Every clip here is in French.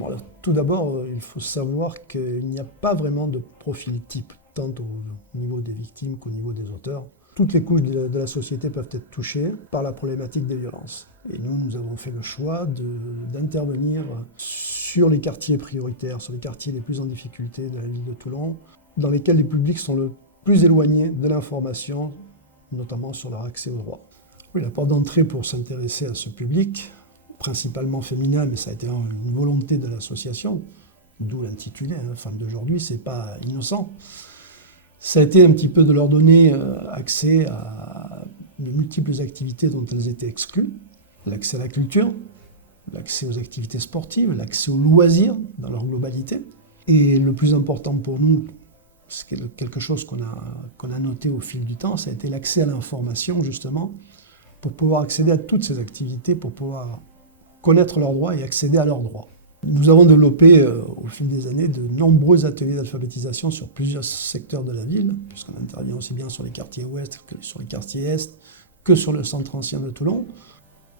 Bon, alors, tout d'abord, il faut savoir qu'il n'y a pas vraiment de profil type, tant au niveau des victimes qu'au niveau des auteurs. Toutes les couches de la société peuvent être touchées par la problématique des violences. Et nous avons fait le choix d'intervenir sur les quartiers prioritaires, sur les quartiers les plus en difficulté de la ville de Toulon, dans lesquels les publics sont le plus éloignés de l'information, notamment sur leur accès au droit. Oui, la porte d'entrée pour s'intéresser à ce public, principalement féminin, mais ça a été une volonté de l'association, d'où l'intitulé, Femmes d'aujourd'hui, c'est pas innocent. Ça a été un petit peu de leur donner accès à de multiples activités dont elles étaient exclues, l'accès à la culture, l'accès aux activités sportives, l'accès aux loisirs dans leur globalité. Et le plus important pour nous, c'est quelque chose qu'on a noté au fil du temps, ça a été l'accès à l'information, justement, pour pouvoir accéder à toutes ces activités, pour pouvoir connaître leurs droits et accéder à leurs droits. Nous avons développé au fil des années de nombreux ateliers d'alphabétisation sur plusieurs secteurs de la ville, puisqu'on intervient aussi bien sur les quartiers ouest que sur les quartiers est, que sur le centre ancien de Toulon.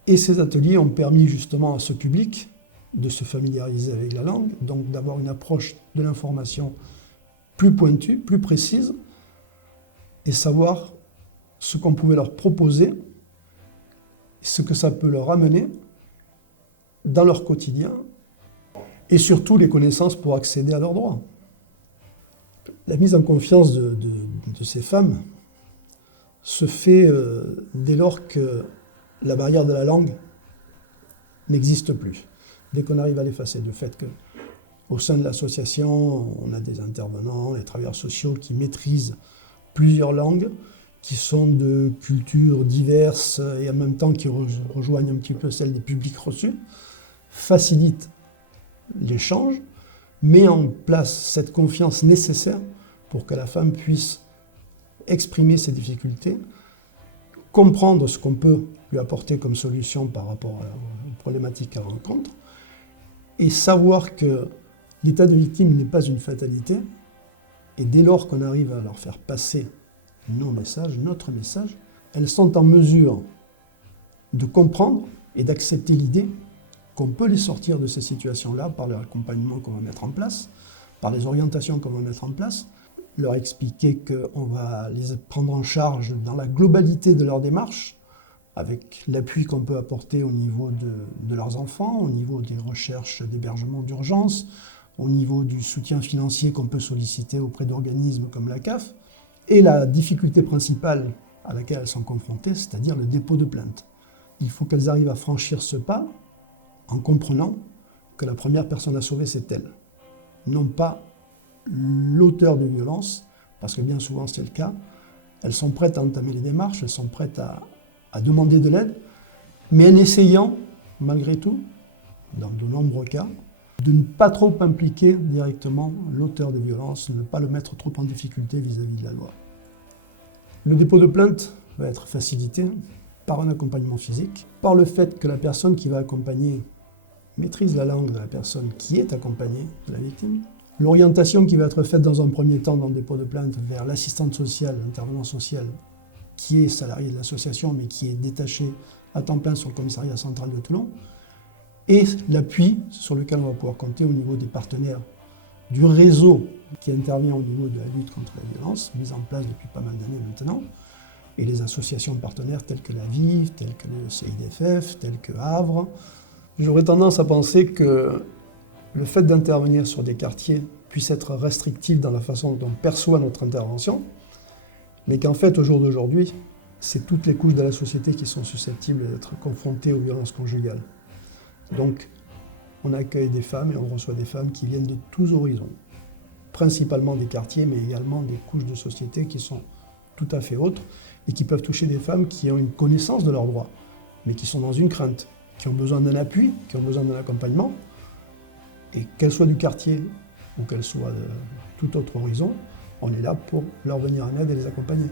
Et ces ateliers ont permis justement à ce public de se familiariser avec la langue, donc d'avoir une approche de l'information plus pointue, plus précise, et savoir ce qu'on pouvait leur proposer, ce que ça peut leur amener dans leur quotidien, et surtout les connaissances pour accéder à leurs droits. La mise en confiance de ces femmes se fait dès lors que la barrière de la langue n'existe plus. Dès qu'on arrive à l'effacer, du fait qu'au sein de l'association, on a des intervenants, des travailleurs sociaux qui maîtrisent plusieurs langues, qui sont de cultures diverses et en même temps qui rejoignent un petit peu celles des publics reçus, facilitent l'échange, met en place cette confiance nécessaire pour que la femme puisse exprimer ses difficultés, comprendre ce qu'on peut lui apporter comme solution par rapport aux problématiques qu'elle rencontre, et savoir que l'état de victime n'est pas une fatalité, et dès lors qu'on arrive à leur faire passer nos messages, notre message, elles sont en mesure de comprendre et d'accepter l'idée qu'on peut les sortir de ces situations-là par l'accompagnement qu'on va mettre en place, par les orientations qu'on va mettre en place, leur expliquer qu'on va les prendre en charge dans la globalité de leur démarche, avec l'appui qu'on peut apporter au niveau de leurs enfants, au niveau des recherches d'hébergement d'urgence, au niveau du soutien financier qu'on peut solliciter auprès d'organismes comme la CAF, et la difficulté principale à laquelle elles sont confrontées, c'est-à-dire le dépôt de plainte. Il faut qu'elles arrivent à franchir ce pas en comprenant que la première personne à sauver, c'est elle. Non pas l'auteur de violence, parce que bien souvent c'est le cas. Elles sont prêtes à entamer les démarches, elles sont prêtes à demander de l'aide, mais en essayant, malgré tout, dans de nombreux cas, de ne pas trop impliquer directement l'auteur de violence, ne pas le mettre trop en difficulté vis-à-vis de la loi. Le dépôt de plainte va être facilité par un accompagnement physique, par le fait que la personne qui va accompagner maîtrise la langue de la personne qui est accompagnée de la victime. L'orientation qui va être faite dans un premier temps dans le dépôt de plainte vers l'assistante sociale, l'intervenant social, qui est salarié de l'association mais qui est détaché à temps plein sur le commissariat central de Toulon, et l'appui sur lequel on va pouvoir compter au niveau des partenaires du réseau qui intervient au niveau de la lutte contre la violence, mise en place depuis pas mal d'années maintenant, et les associations partenaires telles que la VIV, telles que le CIDFF, telles que Havre. J'aurais tendance à penser que le fait d'intervenir sur des quartiers puisse être restrictif dans la façon dont on perçoit notre intervention, mais qu'en fait, au jour d'aujourd'hui, c'est toutes les couches de la société qui sont susceptibles d'être confrontées aux violences conjugales. Donc, on accueille des femmes et on reçoit des femmes qui viennent de tous horizons, principalement des quartiers, mais également des couches de société qui sont tout à fait autres et qui peuvent toucher des femmes qui ont une connaissance de leurs droits, mais qui sont dans une crainte, qui ont besoin d'un appui, qui ont besoin d'un accompagnement, et qu'elles soient du quartier ou qu'elles soient de tout autre horizon, on est là pour leur venir en aide et les accompagner.